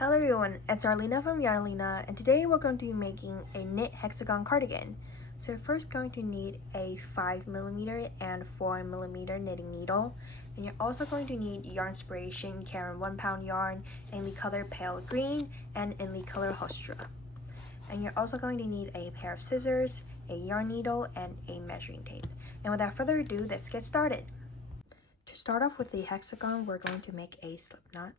Hello everyone, it's Arlina from Yarnalina, and today we're going to be making a knit hexagon cardigan. So you're first going to need a 5mm and 4mm knitting needle, and you're also going to need yarn inspiration, Karen 1-pound yarn in the color pale green and in the color Hostra. And you're also going to need a pair of scissors, a yarn needle, and a measuring tape. And without further ado, let's get started. To start off with the hexagon, we're going to make a slip knot.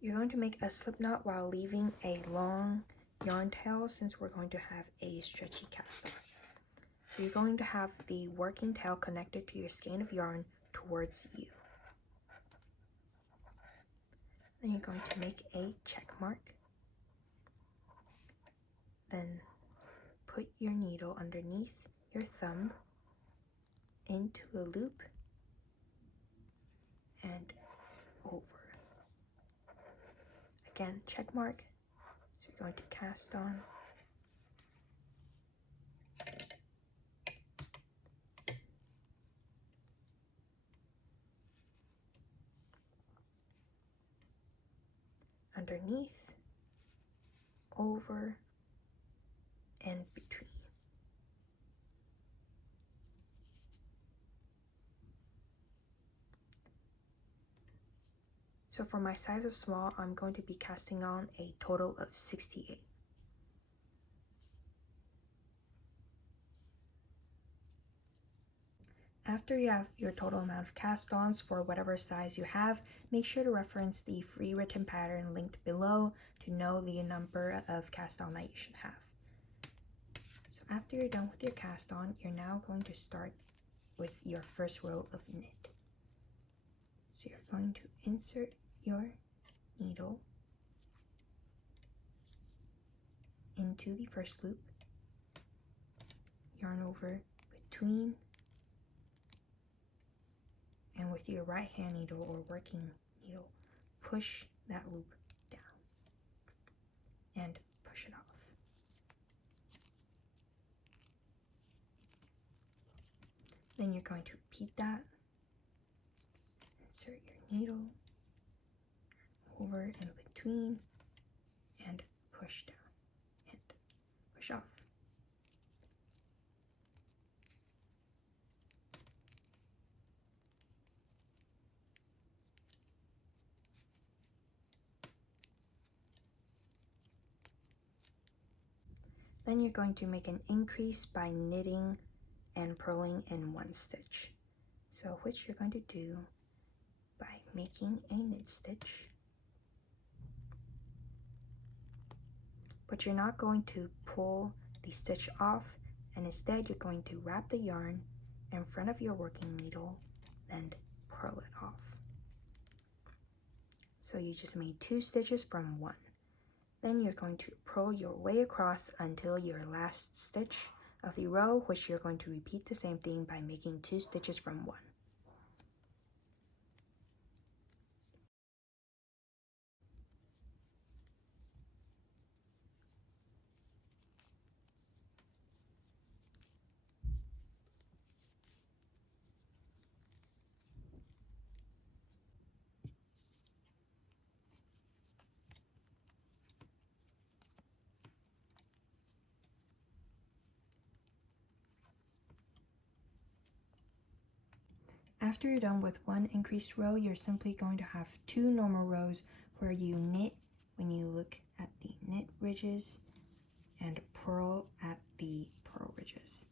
You're going to make a slip knot while leaving a long yarn tail since we're going to have a stretchy cast on. So you're going to have the working tail connected to your skein of yarn towards you. Then you're going to make a check mark. Then put your needle underneath your thumb into a loop and over. Again, check mark. So you're going to cast on. Underneath, over, and between. So for my size of small, I'm going to be casting on a total of 68. After you have your total amount of cast-ons for whatever size you have, make sure to reference the free written pattern linked below to know the number of cast-on that you should have. So after you're done with your cast-on, you're now going to start with your first row of knit. So you're going to insert your needle into the first loop, yarn over between, and with your right hand needle or working needle, push that loop down and push it off. Then you're going to repeat that. Insert your needle over and between and push down and push off. Then you're going to make an increase by knitting and purling in one stitch. So which you're going to do by making a knit stitch, but you're not going to pull the stitch off, and instead you're going to wrap the yarn in front of your working needle and purl it off. So you just made 2 stitches from 1. Then you're going to purl your way across until your last stitch of the row, which you're going to repeat the same thing by making 2 stitches from 1. After you're done with 1 increased row, you're simply going to have 2 normal rows where you knit when you look at the knit ridges and purl at the purl ridges.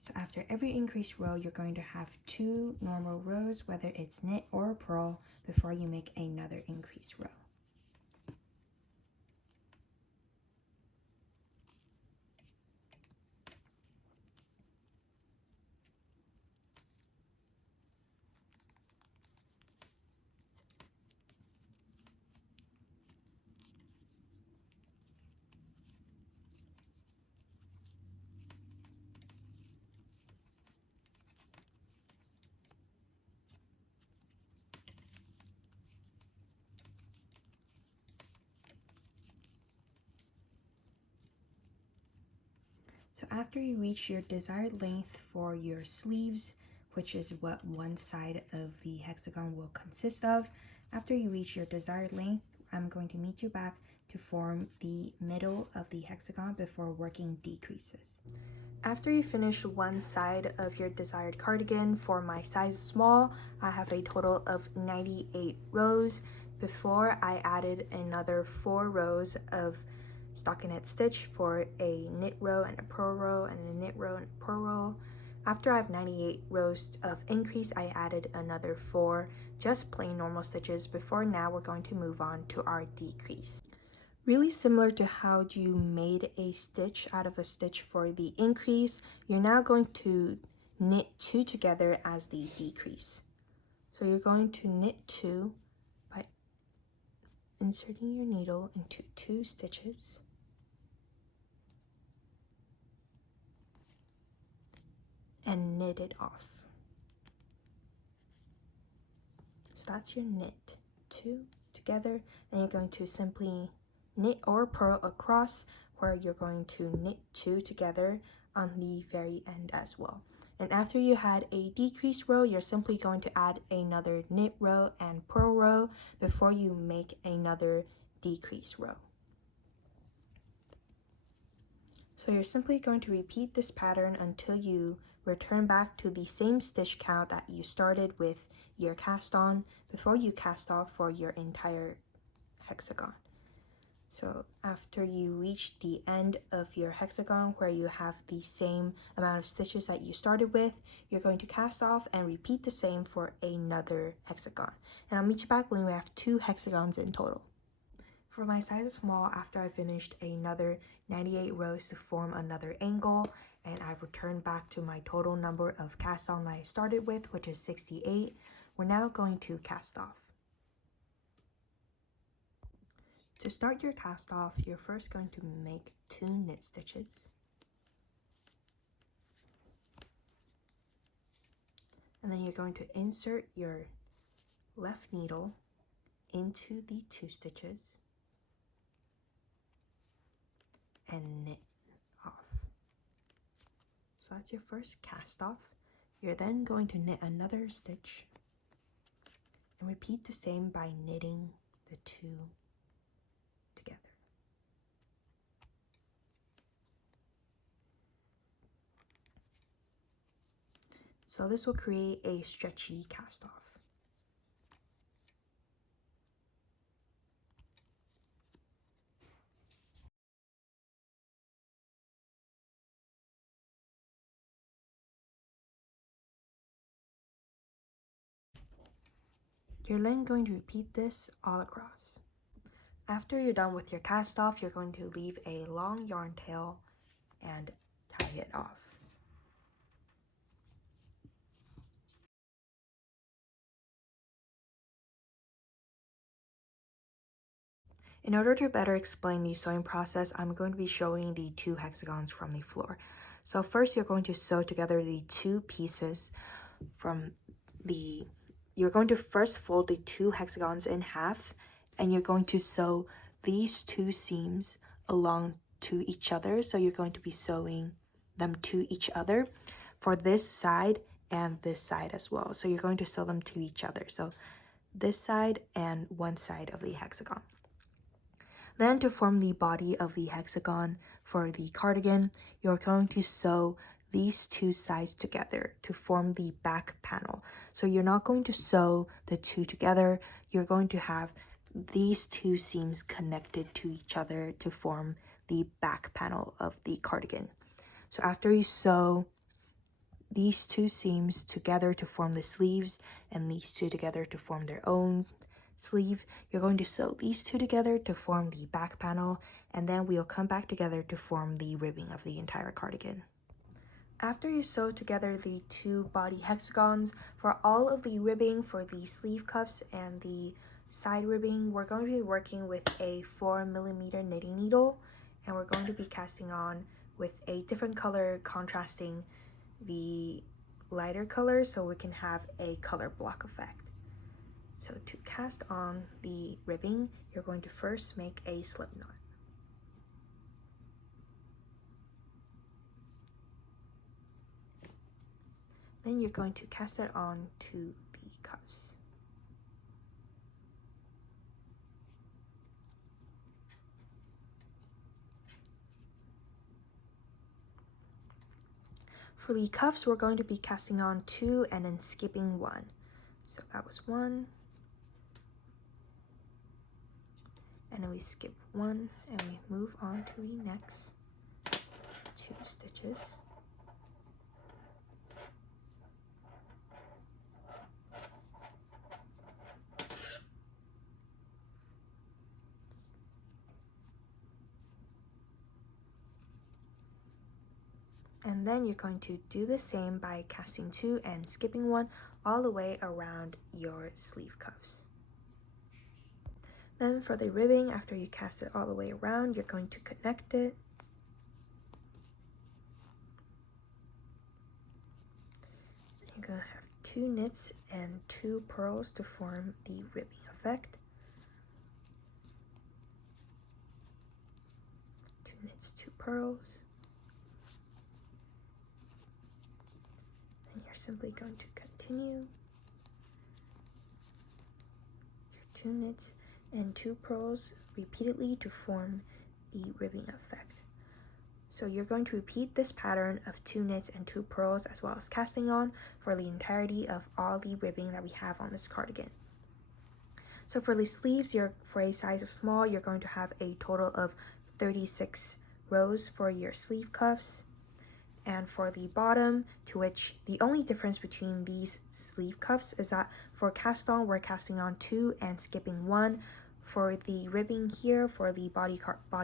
So after every increased row, you're going to have 2 normal rows, whether it's knit or purl, before you make another increased row. So after you reach your desired length for your sleeves, which is what one side of the hexagon will consist of, After you reach your desired length, I'm going to meet you back to form the middle of the hexagon before working decreases. After you finish one side of your desired cardigan, for my size small, I have a total of 98 rows. Before, I added another 4 rows of stockinette stitch for a knit row and a purl row and a knit row and a purl row. After I have 98 rows of increase, I added another 4 just plain normal stitches. Before now, we're going to move on to our decrease. Really similar to how you made a stitch out of a stitch for the increase, you're now going to knit 2 together as the decrease. So you're going to knit 2 by inserting your needle into 2 stitches. And knit it off. So that's your knit 2 together, and you're going to simply knit or purl across, where you're going to knit 2 together on the very end as well. And after you had a decrease row, you're simply going to add another knit row and purl row before you make another decrease row. So you're simply going to repeat this pattern until you return back to the same stitch count that you started with your cast on before you cast off for your entire hexagon. So after you reach the end of your hexagon where you have the same amount of stitches that you started with, you're going to cast off and repeat the same for another hexagon. And I'll meet you back when we have 2 hexagons in total. For my size small, after I finished another 98 rows to form another angle, and I've returned back to my total number of cast on that I started with, which is 68, we're now going to cast off. To start your cast off, you're first going to make 2 knit stitches. And then you're going to insert your left needle into the 2 stitches and knit off. So that's your first cast off. You're then going to knit another stitch and repeat the same by knitting the 2 together. So this will create a stretchy cast off. You're then going to repeat this all across. After you're done with your cast off, you're going to leave a long yarn tail and tie it off. In order to better explain the sewing process, I'm going to be showing the 2 hexagons from the floor. So first you're going to sew together the 2 pieces from the, you're going to first fold the 2 hexagons in half, and you're going to sew these 2 seams along to each other. So you're going to be sewing them to each other for this side and this side as well. So you're going to sew them to each other. So this side and one side of the hexagon. Then to form the body of the hexagon for the cardigan, you're going to sew these 2 sides together to form the back panel. So you're not going to sew the 2 together, you're going to have these 2 seams connected to each other to form the back panel of the cardigan. So after you sew these 2 seams together to form the sleeves and these 2 together to form their own sleeve, you're going to sew these 2 together to form the back panel, and then we'll come back together to form the ribbing of the entire cardigan. After you sew together the 2 body hexagons, for all of the ribbing for the sleeve cuffs and the side ribbing, we're going to be working with a 4mm knitting needle, and we're going to be casting on with a different color contrasting the lighter color so we can have a color block effect. So to cast on the ribbing, you're going to first make a slip knot. Then you're going to cast it on to the cuffs. For the cuffs, we're going to be casting on 2 and then skipping 1. So that was 1. And then we skip 1 and we move on to the next 2 stitches. And then you're going to do the same by casting 2 and skipping 1 all the way around your sleeve cuffs. Then for the ribbing, after you cast it all the way around, you're going to connect it. You're going to have 2 knits and 2 purls to form the ribbing effect. 2 knits, 2 purls. You're simply going to continue your 2 knits and 2 purls repeatedly to form the ribbing effect. So you're going to repeat this pattern of 2 knits and 2 purls as well as casting on for the entirety of all the ribbing that we have on this cardigan. So for the sleeves, for a size of small, you're going to have a total of 36 rows for your sleeve cuffs. And for the bottom, to which the only difference between these sleeve cuffs is that for cast on, we're casting on 2 and skipping 1. For the ribbing here, for the body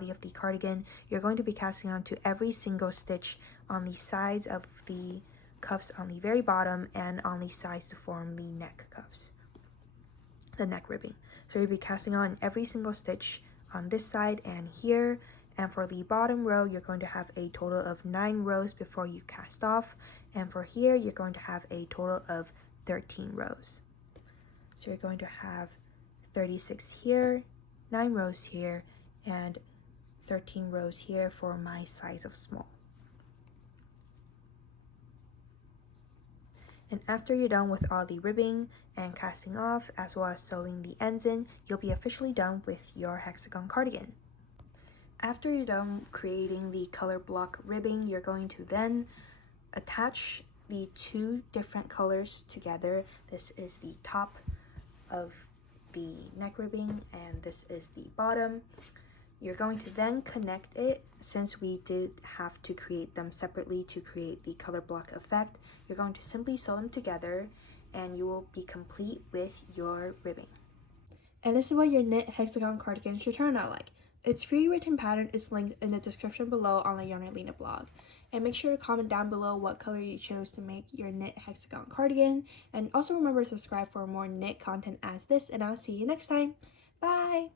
of the cardigan, you're going to be casting on to every single stitch on the sides of the cuffs on the very bottom and on the sides to form the neck cuffs, the neck ribbing. So you'll be casting on every single stitch on this side and here. And for the bottom row, you're going to have a total of 9 rows before you cast off. And for here, you're going to have a total of 13 rows. So you're going to have 36 here, 9 rows here, and 13 rows here for my size of small. And after you're done with all the ribbing and casting off, as well as sewing the ends in, you'll be officially done with your hexagon cardigan. After you're done creating the color block ribbing, you're going to then attach the 2 different colors together. This is the top of the neck ribbing and this is the bottom. You're going to then connect it, since we did have to create them separately to create the color block effect. You're going to simply sew them together and you will be complete with your ribbing. And this is what your knit hexagon cardigan should turn out like. Its free written pattern is linked in the description below on the Yarnalina blog. And make sure to comment down below what color you chose to make your knit hexagon cardigan. And also remember to subscribe for more knit content as this, and I'll see you next time. Bye!